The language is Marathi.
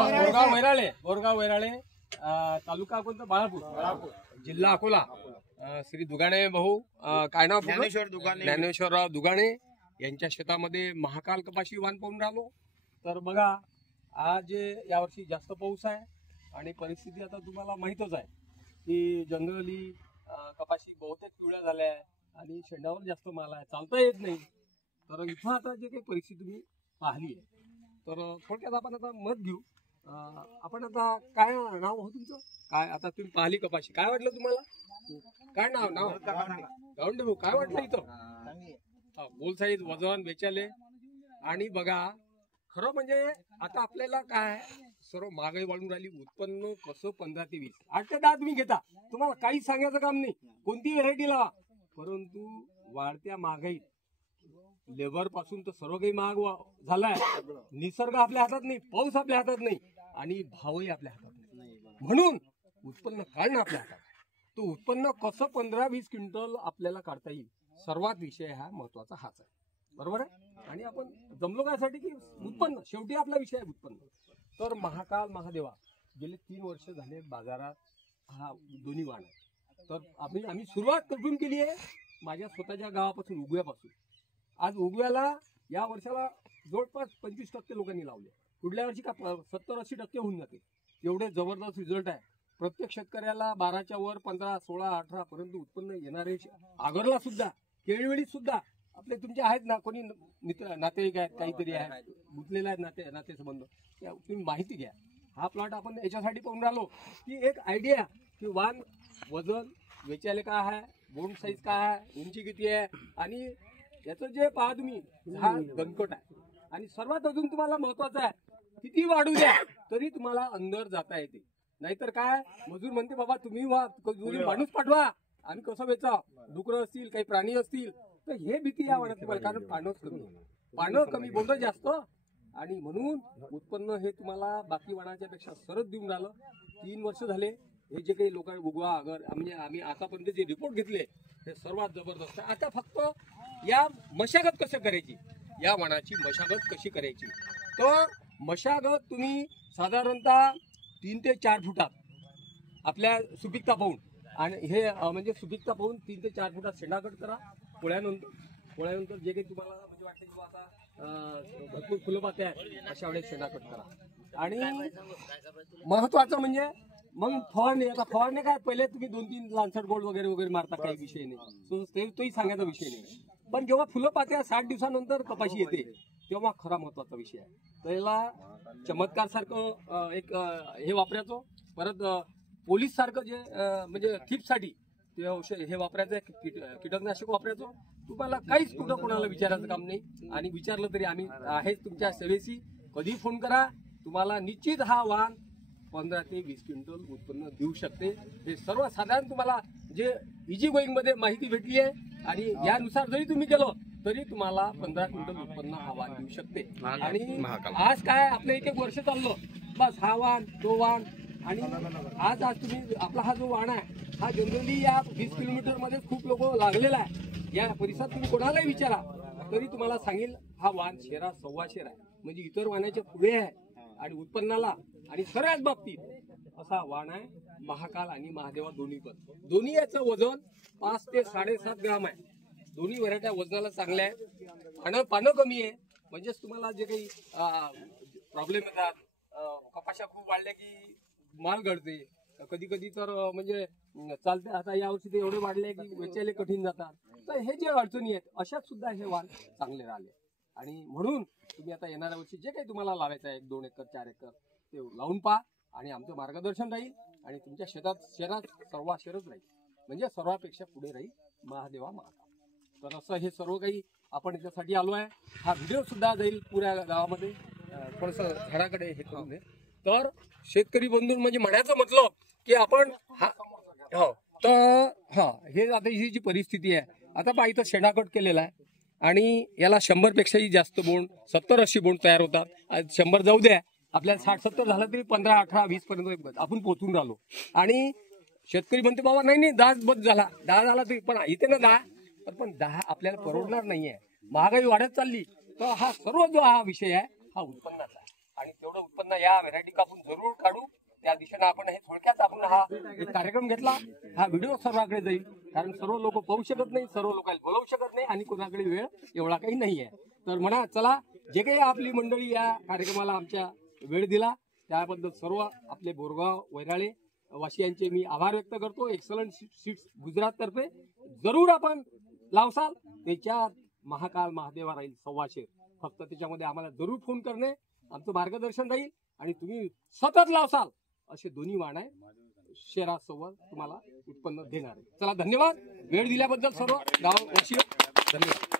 बोरगाव वैराळे तालुका कोणता बाळापूर जिल्हा अकोला श्री दुगाणे भाऊ काय नाव ज्ञानेश्वरराव दुगाणे यांच्या शेतामध्ये महाकाल कपाशी वाण पाहून राहिलो। तर बघा आज यावर्षी जास्त पाऊस आहे आणि परिस्थिती आता तुम्हाला माहीतच आहे की जंगली कपाशी बहुतेक पिवळ्या झाल्या आहे आणि शेंडावर जास्त माल आहे, चालता येत नाही। तर इथं आता जे काही परिस्थिती तुम्ही पाहिली आहे तर थोडक्यात आपण आता मत घेऊ। आपण आता काय नाव हो तुमचं, काय आता तुम्ही पाहिली कपाशी, काय वाटलं तुम्हाला, काय नाव गावंडे भाऊ काय वाटलं इथं बोल साईज वजन वेचाले। आणि बघा खरं म्हणजे आता आपल्याला काय सर्व महागाई वाढून राहिली, उत्पन्न कसं 15 ते 20 8 ते 10 तुम्ही घेता, तुम्हाला काही सांगायचं काम नाही, कोणती व्हरायटी लावा, परंतु वाढत्या महागाईत लेबर पासून तर सर्व काही महाग झालाय। निसर्ग आपल्या हातात नाही, पाऊस आपल्या हातात नाही आणि भावही आपल्या हातात नाही, म्हणून उत्पन्न काढणं आपल्या हातात आहे। तो उत्पन्न कसं 15-20 क्विंटल आपल्याला काढता येईल, सर्वात विषय हा महत्वाचा हाच आहे, बरोबर आहे। आणि आपण जमलो कायसाठी की उत्पन्न, शेवटी आपला विषय आहे उत्पन्न। तर महाकाल महादेवा गेले 3 वर्ष झाले बाजारात हा दोन्ही वाण आहे। तर आम्ही सुरुवात कुठून केली आहे, माझ्या स्वतःच्या गावापासून उगव्यापासून। आज उगव्याला या वर्षाला जवळपास 25% लोकांनी लावले, पुढल्या वर्षी का 70-80% होऊन जाते, एवढे जबरदस्त रिझल्ट आहे। प्रत्येक शेतकऱ्याला 12च्या वर 15, 16, 18 पर्यंत उत्पन्न येणारे आगरला सुद्धा, केळीवेळी सुद्धा आपले तुमचे आहेत ना, कोणी मित्र नातेवाईक आहेत, काहीतरी आहेत गुंतलेले आहेत नातेसंबंध, तुम्ही माहिती घ्या। हा प्लॉट आपण याच्यासाठी पाहून राहिलो की एक आयडिया की वाण वजन वेचायला काय आहे, बोंड साईज काय आहे, उंची किती आहे, आणि याचं जे पहा तुम्ही हा गणकट आहे। आणि सर्वात अजून तुम्हाला महत्वाचं आहे, किती वाढू द्या तरी तुम्हाला अंदर जाता येते, नाहीतर काय मजूर म्हणते बाबा तुम्ही माणूस पाठवा आणि कसं वेचा, डुकरं असतील काही प्राणी असतील तर हे भीती या वाढत तुम्हाला, कारण पानं कमी बोंड जास्त, आणि म्हणून उत्पन्न हे तुम्हाला बाकी वाणाच्या पेक्षा सरस देऊन राहिलं। 3 वर्ष झाले हे जे काही लोकांनी उगवा अगर म्हणजे आम्ही आतापर्यंत जे रिपोर्ट घेतले हे सर्वात जबरदस्त आहे। आता फक्त या मशागत कसं करायची, या वाणाची मशागत कशी करायची, तर मशागत तुम्ही साधारणतः 3 ते 4 फुटात आपल्या सुपीकता पाहून, आणि हे म्हणजे सुपीकता पाहून 3 ते 4 फुटात शेंडाकट करा। पोळ्यानंतर जे काही तुम्हाला म्हणजे वाटते की आता भरपूर फुलं पाते आहे अशा वेळेस शेंडाकट करा। आणि महत्वाचं म्हणजे मग फवारणी, आता फवारणी काय पहिले तुम्ही 2-3 लांसट गोल्ड वगैरे मारता, काही विषय नाही, तोही सांगायचा विषय नाही, पण जेव्हा फुलं पात्या 60 दिवसानंतर कपाशी येते तेव्हा खरा महत्वाचा विषय आहे। त्याला चमत्कार सारखं एक हे वापरायचो, परत पोलीस सारखं जे म्हणजे थिपसाठी ते हे वापरायचं, कीटकनाशक वापरायचो। तुम्हाला काहीच कुठं कोणाला विचारायचं काम नाही, आणि विचारलं तरी आम्ही आहे तुमच्या सेवेशी, कधी फोन करा, तुम्हाला निश्चित हा वाण 15 ते 20 क्विंटल उत्पन्न देऊ शकते। हे सर्वसाधारण तुम्हाला जे इजी गोईंग मध्ये माहिती भेटली आहे, आणि यानुसार जरी तुम्ही गेलो तरी तुम्हाला 15 क्विंटल उत्पन्न हा वाण देऊ शकते। आणि आज काय आपलं 1 वर्ष चाललं बस हा वाण तो वाण, आणि आज तुम्ही आपला हा जो वाण आहे हा जनरली या 20 किलोमीटर मध्ये खूप लोक लागलेला आहे। या परिसरात तुम्ही कोणालाही विचारा तरी तुम्हाला सांगेल हा वाण शेरा सव्वा शेर आहे, म्हणजे इतर वाणाच्या पुढे आहे, आणि उत्पन्नाला आणि सगळ्याच बाबतीत असा वाण आहे महाकाल आणि महादेवा दोन्ही पण। दोन्ही याचं वजन 5 ते 7.5 ग्राम आहे, दोन्ही व्हरायट्या वजनाला चांगल्या आहे, पानं कमी आहे, म्हणजेच तुम्हाला जे काही प्रॉब्लेम येतात, कपाशा खूप वाढल्या की माल गळते, कधी तर म्हणजे चालते, आता यावर्षी ते एवढे वाढले की वेचायला कठीण जातात, तर हे जे अडचणी आहेत अशात सुद्धा हे वाण चांगले राहिले। आणि म्हणून तुम्ही आता येणाऱ्या वर्षी जे काही तुम्हाला लावायचं आहे 1-2 एकर 4 एकर ते लावून पहा, आणि आमचं मार्गदर्शन राहील, आणि तुमच्या शहरात सर्वाशेरच राहील, म्हणजे सर्वापेक्षा पुढे राहील महादेवा महाकाल। तर असं हे सर्व काही आपण याच्यासाठी आलो आहे। हा व्हिडिओ सुद्धा जाईल पुऱ्या गावामध्ये, थोडंसं झाडाकडे हे करून दे। तर शेतकरी बंधू म्हणजे म्हणायचं मतलब की आपण हो, तर हा हे आता ही जी परिस्थिती आहे, आता पहा इथं शेंडाकट केलेला आहे, आणि याला 100 पेक्षाही जास्त बोंड 70-80 बोंड तयार होतात। 100 जाऊ द्या, आपल्याला 60-70 झालं तरी 15-18-20 पर्यंत आपण पोहोचून राहिलो। आणि शेतकरी म्हणते बाबा नाही 10 बस झाला, 10 झाला तरी पण इथे ना 10, पण 10 आपल्याला परवडणार नाहीये, महागाई वाढत चालली। तर हा सर्व जो हा विषय आहे हा उत्पन्नाचा आहे, आणि तेवढं उत्पन्न या व्हेरायटी कापून जरूर काढू. त्या दिशेने आपण हे थोडक्यात आपण हा एक कार्यक्रम घेतला. हा व्हिडिओ सर्वांकडे जाईल, कारण सर्व लोक पाहू शकत नाही, सर्व लोकांना बोलवू शकत नाही आणि कोणाकडे वेळ एवढा काही नाही आहे. तर म्हणा चला, जे काही आपली मंडळी या कार्यक्रमाला आमच्या वेळ दिला त्याबद्दल सर्व आपले बोरगाव वैराळे वासियांचे मी आभार व्यक्त करतो. एक्सलंट सीड्स गुजरात तर्फे जरूर आपण लावसाल, त्याच्यात महाकाल महादेवा राहील 125. फक्त त्याच्यामध्ये आम्हाला जरूर फोन करणे, आमचं मार्गदर्शन राहील आणि तुम्ही सतत लावसाल असे दोन्ही वाण आहे. शेरासोबत तुम्हाला उत्पन्न देणार आहे. चला धन्यवाद, वेळ दिल्याबद्दल सर्व गाववासी धन्यवाद.